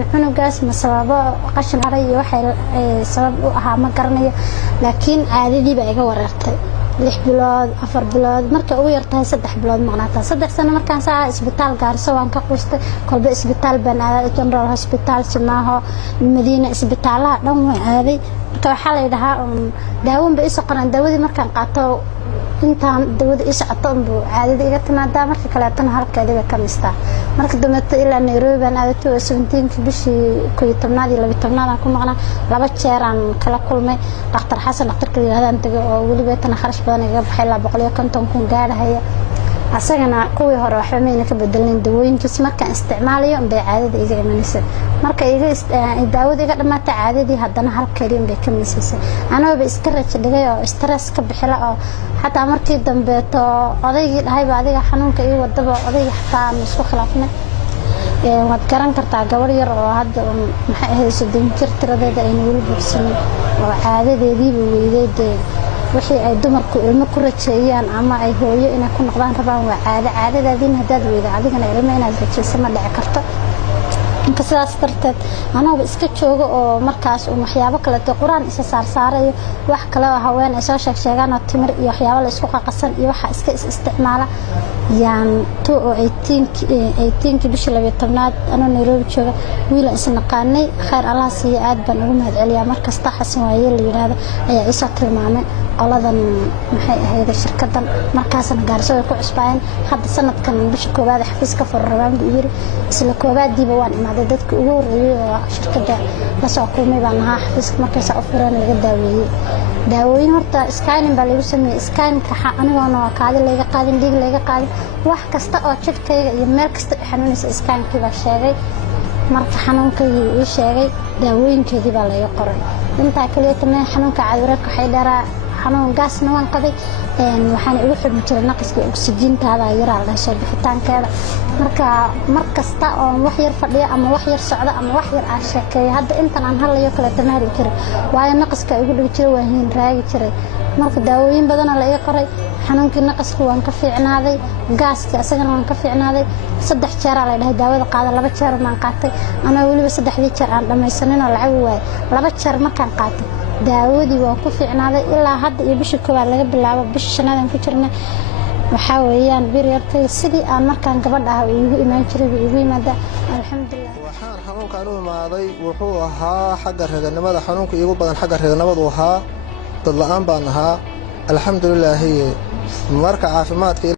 cunugaas ma sababo qashin haray waxay sabab u ahaa ma garanayo laakiin caadadii baa iga wareertay 6 bilood 4 bilood marka ugu yartahay 3 bilood maqnaata 3 sano markaan saa isbitaal gaarso waan ka quustay kolba isbitaal baan aaday General Hospital Simaaho Madiina isbitaalaha dhan waan aaday marka waxa la yiraahdaa daawada ay soqoraan daawadii markaan qaato intaan dawada is catoonbu caadada iga timaada marka kale tan halkeeda ka mista marka dambeeyay ilaa Nairobi baan aaday 17 bishii 11aad iyo 12aad ku maqnaa laba jeer aan kala kulmay dhakhtar Xasan dhakhtarka yiraahdan taga oo waliba tan kharash badan iga baxay 250 kun gaarahaya asagana kuwii hore waxa meena ka bedeleen dawooyinkiis marka isticmaalayo bay caadada iga imanaysa marka iga daawada iga dhamaatay caadadii haddana halkeedii bay ka miisay anaba iska raaj dhigay oo stress ka bixila oo hatta markii dambe to odaygii dhahay ba adiga xanuunka iyo wadaba odayga xataa isku khilaafnay waad garan kartaa gabar yar oo hadda maxay ahayd 30 jir tiradeeda ay wali bogsanay oo caadadeedii weeyday wixii ay dumarku ilmo ku rajeeyaan ama ay hooyo inay ku noqdaan rabaan waa caadadaadina hadaad weeydo adigana ilmo inaad rajeyso ma dhici karto inka sidaas darteed anaga iska joogo oo markaas waxyaabo kale quraan isa saarayo wax kale oo haween ay soo sheegaan oo timir iyo waxyaabo la isku qaqasan iyo waxa iska isticmaala yaan 18 bishii 12aad anoo Nairobi jooga wiil isna qaanay khayr Allah siiyo aad baan ugu mahad celiyaa markasta xasan waaye la yiraahdo ayaa isa tilmaamay qoladan maxay ahayd shirkadan markaasna gaarso ay ku cusbaan hadda sanadkan bishii koobaad xafiiska furrabaan buu yiri isla koobaadiiba waan imaaday dadka ugu horeeyay oo shirkada la soo kulmay baan ahaa xafiiska markaas oo furaan laga daaweeyay daawooyin horta scanning baa lagu sameeyay scanning-ka anigoona kaadi laga qaadin dhiig laga qaadin wax kasta oo jidhkayga iyo meel kasta xanuunaysa scanning-kii baa sheegay marka xanuunkayga ii sheegay daawooyinkeedii baa laga qoray inta kaliya tamay xanuunka caadurka waxay dheeraa xanuun gaasna waan qaday waxaan ugu xidhmi jiray naqaska oksijiintaada yaraada soo bixitaankeeda markasta oo wax yar fadhiyo ama wax yar socdo ama wax yar aan sheekeeyo hadda intan aan halayo kala tamaari jiray waayo naqaska ugu dhigi jiray waan hiin raagi jiray marka daawooyin badan oo la iga qoray xanuunkii naqaska waan ka fiicnaaday gaaska asagana waan ka fiicnaaday 3 jeer la dhahay daawada qaada 2 jeer maan qaatay ana waliba 3 jeer aan dhamaysanin oo lacag waay 2 jeer markaan qaatay daawadii waa ku fiicnaaday ilaa hadda iyo bishii koowaad laga bilaabo bishii shanaad ku jirnay waxa weeyaan biryartay sidii aan markaan gabadha ugu imaan jiray ugu yimaada alxamdulillah waxaan xanuunkan u imaaday wuxuu ahaa xagga raganimada xanuunka iigu badan xagga raganimadu ahaa dad la'aan baan ahaa alxamdulillah marka caafimaadka